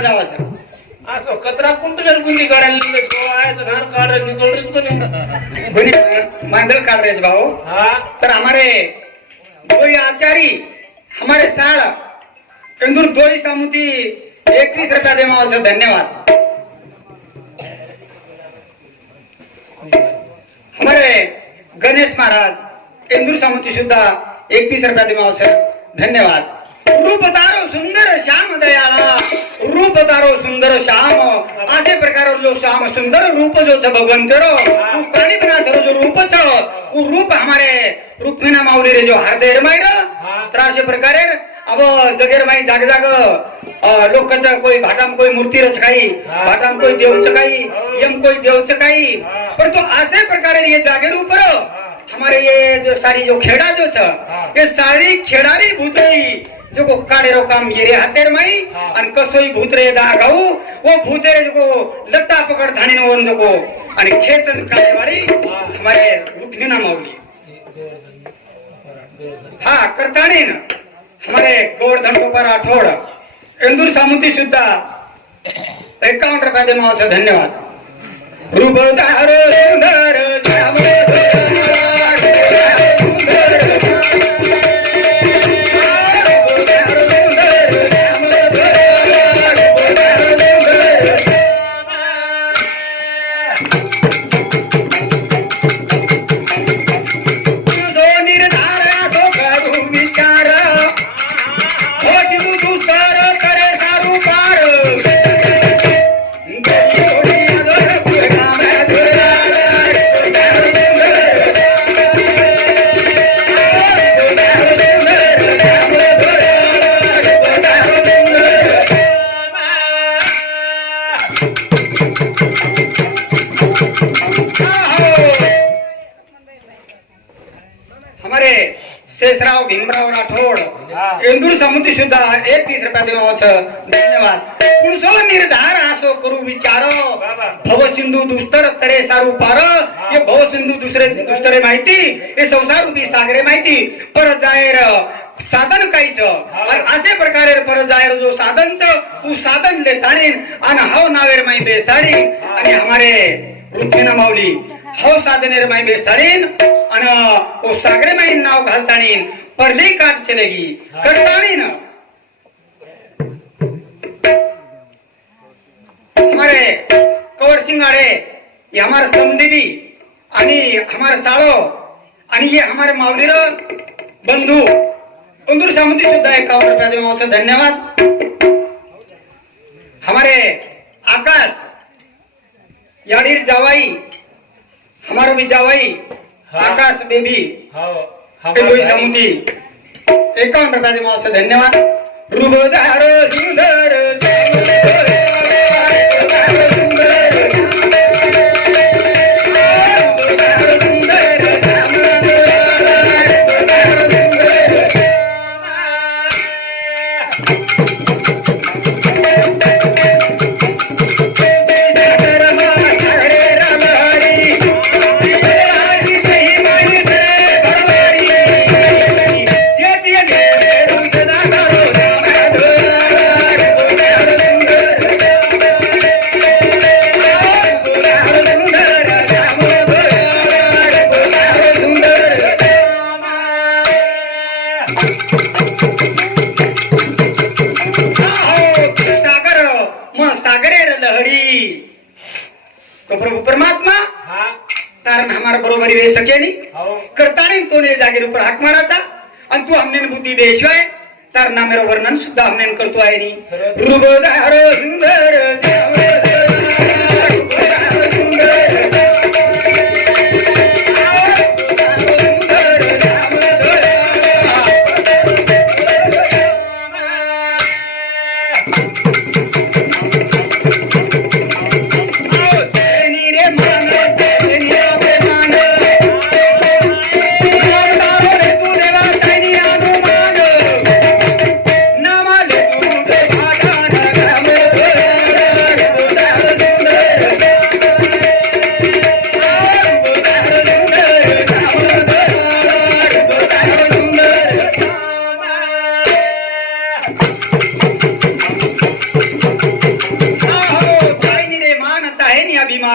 जावाशा असो कचरा कुंटल्यावर गुंडी करायला काढ रे भाऊ. तर हमारे कोई आचारी हमारे साल कंदूर दो ही सामुती 31 रुपया दे मावा धन्यवाद. हमारे गणेश महाराज इंदूर सामुती सुद्धा एकवीस रुपया दे धन्यवाद. रूप तारो सुंदर श्याम दयाळा रूप तारो सुंदर श्याम। असे प्रकार जो श्याम सुंदर रूप जो छ भगवंत रो उ प्राणी बना थरो जो रूप छ उ रूप हमारे रुक्मिणा माऊली रे जो हरदेर माई र। तर प्रकारे अब जगेर माई जाग जाग लोकच कोई भाटाम कोई मूर्ती रच काही भाटाम कोई देवच काही यम कोई देवच काही पर तो असे प्रकारे ये जागेर ऊपर हमारे ये जो सारी जो खेड़ा जो छ ये सारी खेडारी भूतई जो को काढे रो काम ये रे हातेर माई आणि कसोई भूतरे दा गाऊ वो भूतेरे जो को लट्टा पकड धाणीन वन जो को आणि खेचन काढे वाली हमारे रुक्मिणा माऊली. हा करताणीन हमारे गोवर्धन गोपाल राठोड इंदूर सामुती सुद्धा एकावन्न रुपया दे मावसं धन्यवाद. रूप तारो सुंदर सुद्धा एकतीस रुपया धन्यवाद. पुरुषो निर्धार आसो करू विचार. भव सिंधू दुस्तर तरे सारू पार. हे भव सिंधू दुसरे दुस्तरे माहिती हे संसार रूपी सागरे माहिती. पर जायर साधन काहीच. आणि असे प्रकारे पर जायर जो साधन उ साधन ले ताणीन आणि हाव नावेर माही बेस्ताडी आणि हमारे रुक्मिणा माऊली हो साधनेर माई बेस्ताडीन आणि ओ सागरे माई नाव घालताणीन परली काट चलेगी. करताणीन हमारे कवर सिंगाड़े ये हमारे समदेवी आणि हमारे साळो आणि ये हमारे माऊलीर बंधू. बंधुर सामुद्री सुद्धा एकावन्न रुपया देवाचं धन्यवाद. हमारे आकाश याडीर जावाई हमारो भी जावाई आकाश बेबी हे लोई समुदी एकावन्न रुपया देवाचं धन्यवाद. रुबदार तर ना मेरा वर्णन सुद्धा हमने करतो आहे नी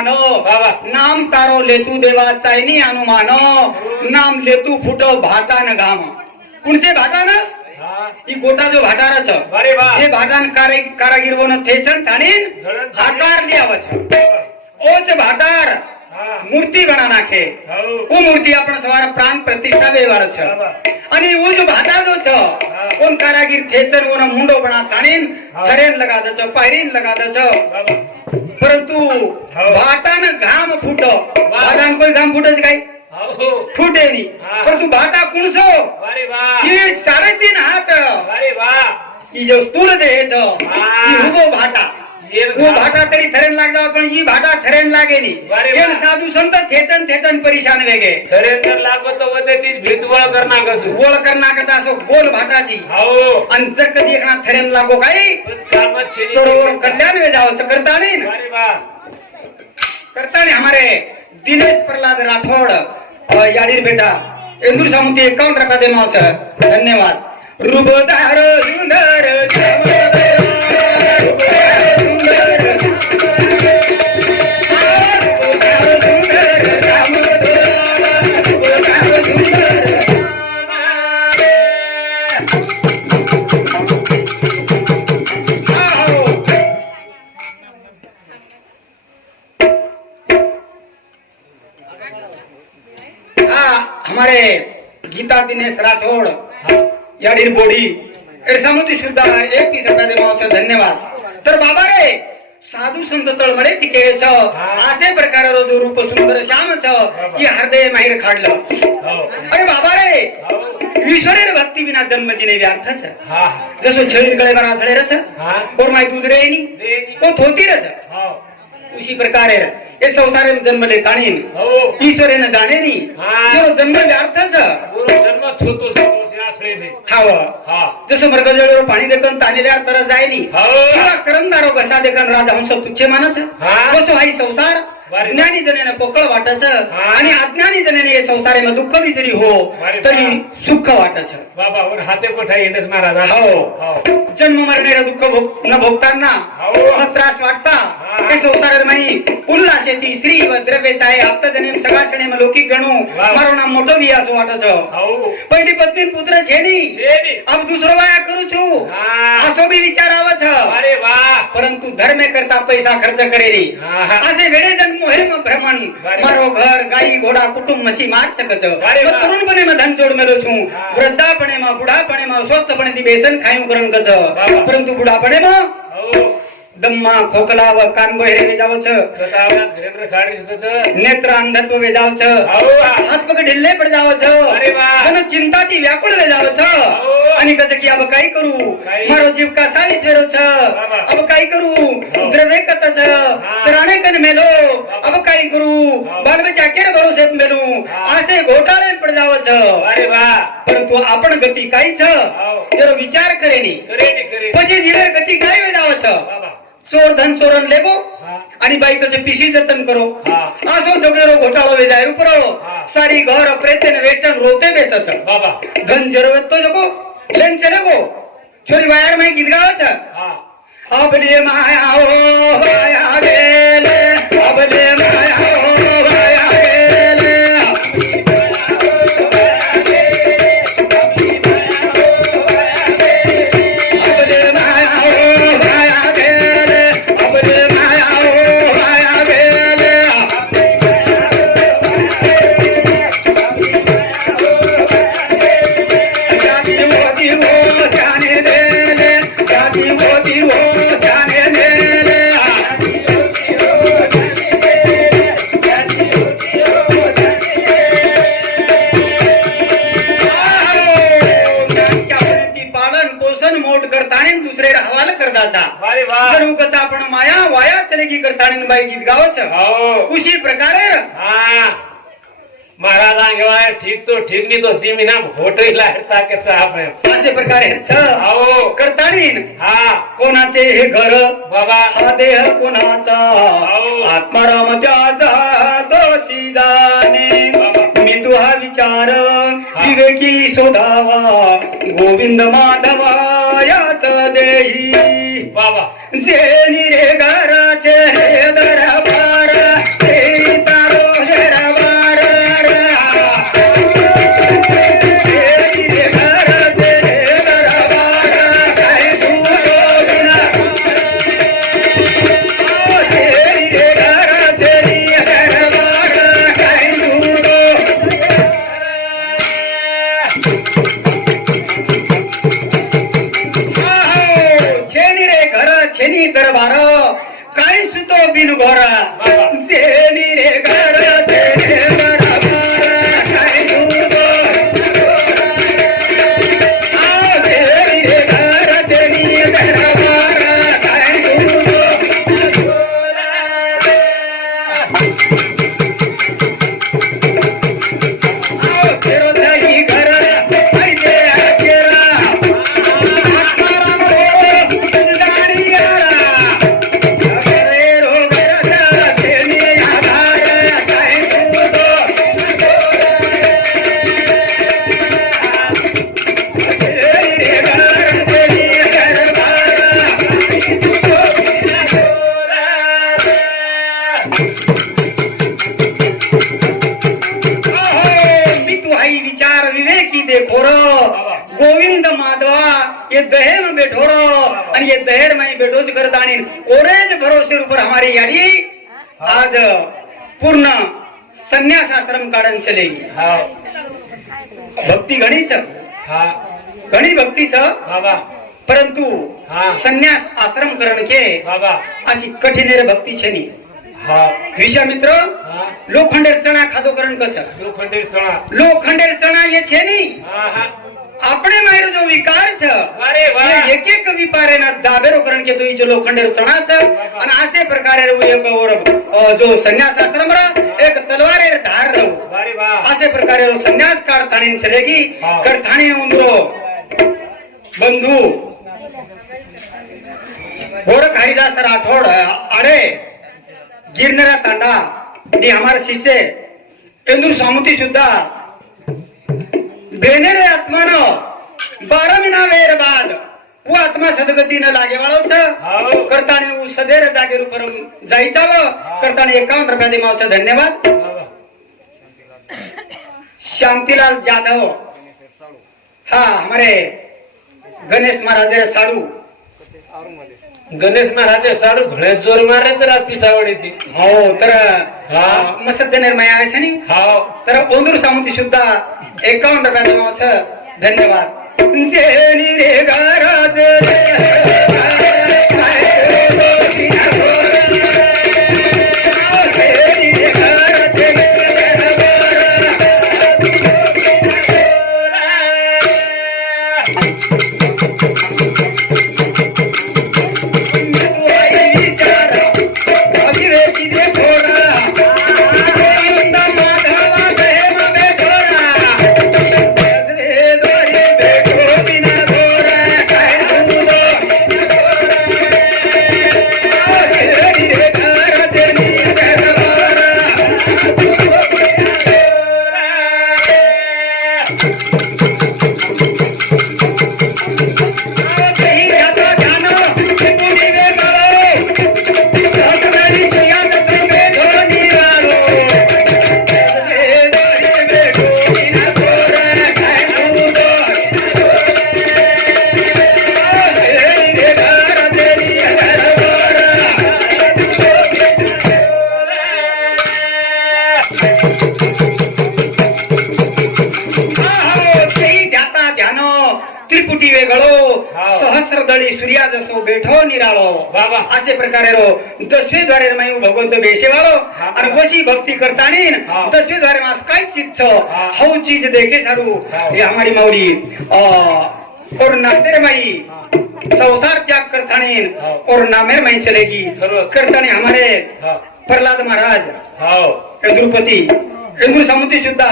માનો નામ તારો લેતું દેવા ચાઈની આનું માનો. નામ લેતું ફૂટો ભાટા ને ગામ. કોણ છે ભાટા ને ઈ ગોટા જો ભાટારા છે. અરે વાહ એ ભાટાન કારાગીરવો નો થે છે ને થાણી આકાર લે આવે છે. ઓ છે ભાટાર. મૂર્તિ ગણા નાખે. હું મૂર્તિ આપણે સવારે પ્રાણ પ્રતિષ્ઠા વેવાળ છે. અને એવું જ ભાટાજો છો. ઓન કારાગીર થેચર ઓનો મુંડો બણા તાણીન થરેન લગાદે છો પહેરીન લગાદે છો. પરંતુ ભાટાને ગામ ફૂટો. ભાટાને કોઈ ગામ ફૂટે છે કાઈ? ફૂટે નહીં. પરંતુ ભાટા કુણ છો અરે વાહ એ સાડે તીન હાથ. અરે વાહ ઈ જો તુર દેહ છો. ઈ હુબો ભાટા वो भाटा तरी थरेन लाग जावा पण ही भाटा थरेन लागे नी वारे वा. एन साधू संत थेचन थेचन परेशान वेगे. खरेतर लागत होते तू करनाकचा असो गोल भाटाची हो आणि जर कधी एका थरेन लागो तर वर कल्याण वे जावं करतानी. अरे वा. करतानी हमारे दिनेश प्रल्हाद राठोड याडीर बेटा. इंदूर सामुती एकावन्न रुपया दे माव सर. धन्यवाद. रुबदार सुंदर रुबदार याडीर बोडी एरसामती सुद्धा एक दे मावचं धन्यवाद. तर बाबा रे साधू संत तळमळे तिके छ असे प्रकार जो रूप सुंदर श्याम छ की हृदय माहीर खाडलं. हो. अरे बाबा रे हो. ईश्वरेर भक्ती विना जन्म जिने व्यर्थच हा. जसो छळीर गळे झळे रच हा. और माई दूध रे नी. वो थोती रच हो. उसी प्रकार है ये संसार में जन्म ले हो. ईश्वरे न जाणे नी. जो जन्म व्यर्थच पूर्ण जन्म नाही हाव जसं मृगजळीवर पाणी देखन तानेल्या तर जायनी हो करंदारो घसा देखन राजा हंस तुच्छे मानच हा. कसो हाई संसार. ज्ञानी जणांना पोकळ वाटायचं आणि अज्ञानी जणांना संसारे मग दुःख भी जरी हो तरी सुख वाटायचं. बाबा और हाते कोठा येतच महाराज? हो. हो. जन्म मरणारा दुःख भोग न भोगताना हो. त्रास वाटता. ते संसारात म्हणी उल्हास येते श्री व द्रव्य चाय हप्ता जणे सगळा सणे लौकिक गणू मारो नाम मोठो भी असं वाटायचं. हो. पहिली पत्नी पुत्र झेनी अब दुसरो वाया करू छू. असो भी विचारावच परंतु धर्मे करता पैसा खर्च करेली. असे वेळे जन्म હું મારો ઘર ગાઈ ઘોડા કુટુંબ મસી માર સકચ તરુણ બને માં ધન જોડ મેળો છું વૃદ્ધાપણે માં બુઢાપણે માં સ્વસ્થપણે થી બેસન ખાયું કરણ કચ પરંતુ બુઢાપણે માં दम्मा खोकला व कानगोहेरे वेजावच नेत्र अंधत्व वेजावच हात पग ढिल्ले पड जावच. अन चिंता ती व्याकुळ वेजावच आणि कच की अब काय करू? मारो जीव का सालिस वेरोच अब काय करू? द्रवे कतच. प्राणे कन मेलो. अब काय करू? बाल बचा केर भरोसे मेलो. आसे घोटाळे पड जावच. अरे वा. परंतु आपण गती काहीच. जर विचार करेनी. करेनी करेनी. पजे जीवर गती काय वेजावच ચોર ધન ચોરન લેગો हा आणि बाई कसे पिशी जतन करो हा आसो जगेरो घोटाळो वेजाय उपरो हा. सारी घर प्रेतेन वेटन रोते बेसच बाबा धन जरूरत तो जगो लेन चले गो छोरी बाहेर माही गीत गावच हा आपले माया हो माया गेले आपले माया हो तो नहीं तो ती मी ना होटल ताके साहब है असे प्रकारे छ हो हा कोणाचे हे घर बाबा हा देह कोणाचा हो. जाणे मी तुहा विचार विवेकी शोधावा गोविंद माधवा याच देही बाबा जे निरे घराचे चलेगी। हाँ। भक्ति घनी छ। हाँ। घनी भक्ति छ। बाबा परंतु हाँ। संन्यास आश्रम करण के बाबा अशी कठीनेर भक्ति छे नी। हाँ। विषय मित्र लोखंडेर चणा खादो करण कछ लोखंडेर चणा। लोखंडेर चणा ये छे नी। हाँ हाँ। આપણે મારો જો વિકાર છે અરે વાહ. એ એક એક વિપારે ના દાબેરો કરણ કે તો ઈ જો લોખંડેર ચણા છે અને આસે પ્રકારે રહેવું એક ઓર અ, જો સંન્યાસ આશ્રમ રા એક તલવારે ધાર રહું વારે વાહ આસે પ્રકારે રો સંન્યાસ કાળ થાણી ચલેગી હા. કર થાણી ઉંદરો બંધુ गोरख हरिदास राठोड अरे गिरणारा तांडा आणि हमारे शिष्य इंदूर सामुती सुद्धा बेनेरे आत्मान बारा महिना वेर बाद वो आत्मा सदगती न लागे वाळो हाव. करताने उ सदेर जागे रूपर जायचा व करताने एकावन्न रुपया दिमावचा धन्यवाद. शांतिलाल जाधव. हा हमारे गणेश महाराज रे साडू. गणेश महाराजे साडू घणे जोर मारे तर आपली आवडी ती हो तर हा. मसद निर्मय आहे ની हाव. तर ओंदूर सामुती सुद्धा एकावन्न रुपया दिमाव छ धन्यवाद. जेनी रे घरात द्वारे मायू भगवंत बेशेवाळो हा. आणि वशी भक्ती करतानी हाव. दसवे द्वारे मास काय चीज छ हा. हौ चीज देखे सारू. हे हमारी माऊली और नातेर माई संसार त्याग करतानी. और नामेर माई चलेगी. करतानी हमारे प्रल्हाद महाराज हाव इंद्रुपती इंद्र समुद्री सुद्धा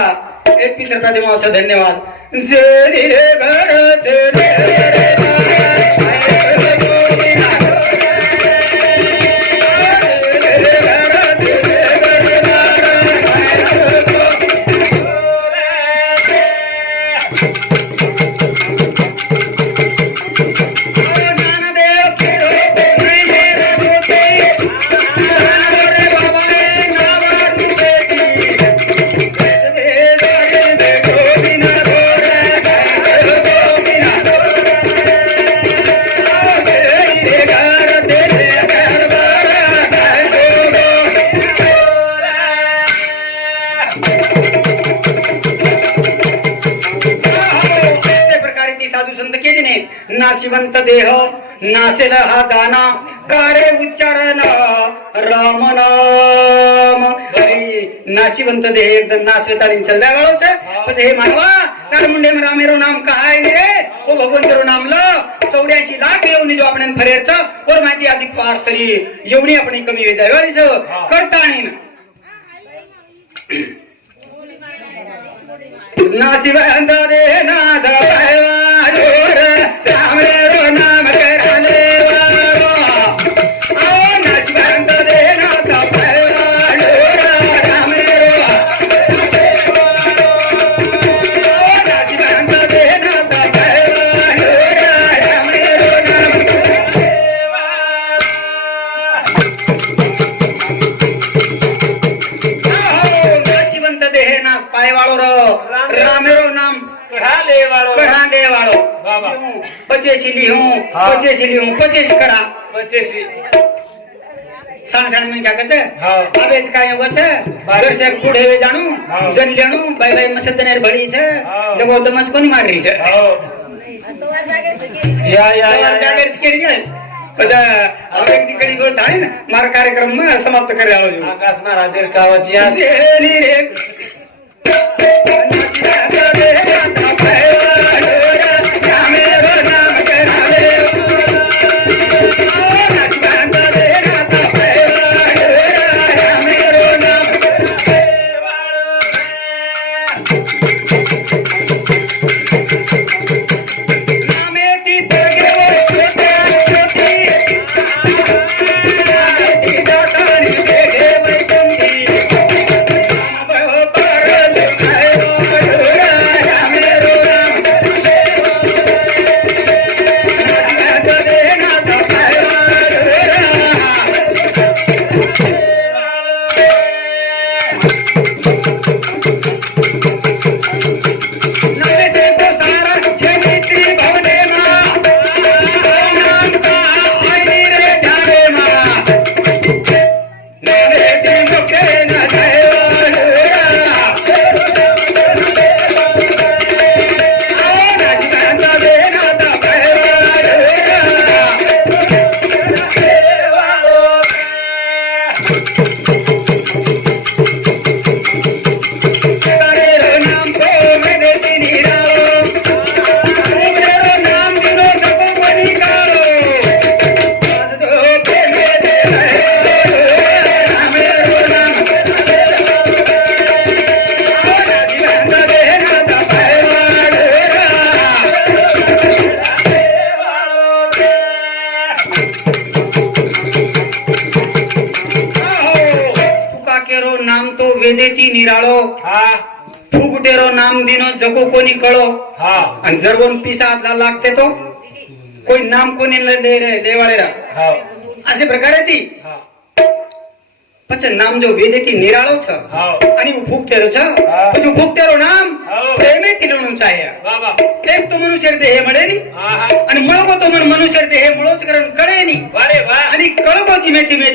एकवीस रुपया देवाचा धन्यवाद जीवंत देह नासेल हा दाना कारे उच्चारण राम नाम. नाशिवंत देह एकदम नासवेता निचल द्यावाच पण हे मानवा तर मुंडे रामेरो नाम काय रे? ओ भगवंत रो नाम ल. चौऱ्याऐंशी लाख येऊन जो आपण फरेरच और माहिती अधिक पार तरी येऊन आपण कमी वेळ आहे करता आणि नाशिवंत देह नादा કઢાઈ વાળો રહો. રામેરો નામ કઢાડે વાળો કઢાડે વાળો પચેસી લી હું પચેસી લી હું પચેસી સમાપ્ત કરી આવ્યો છું. આકાશમાં રાજેર કાવત Grazie. નિરાળો હા. ફુગટેરો નામ દિનો જગો કોની કળો? હા. અને જરબોન પીસા આદલા લાગતે તો? કોઈ નામ કોની લે રે દેવાળે રા? હા. આસે પ્રકારે હતી? હા. પછી નામ જો વેદે કી નિરાળો છ? હા. અને ફુગટેરો છ? પછી ફુગટેરો નામ? પ્રેમે તિલણું ચાહ્યા વાહ વાહ પ્રેમ તો મનુષ્ય દેહ મળે ની હા હા. અને મળગો તો મન મનુષ્ય દેહ મળો જ કરે ની વારે વાહ. અને કળગો ધીમે ધીમે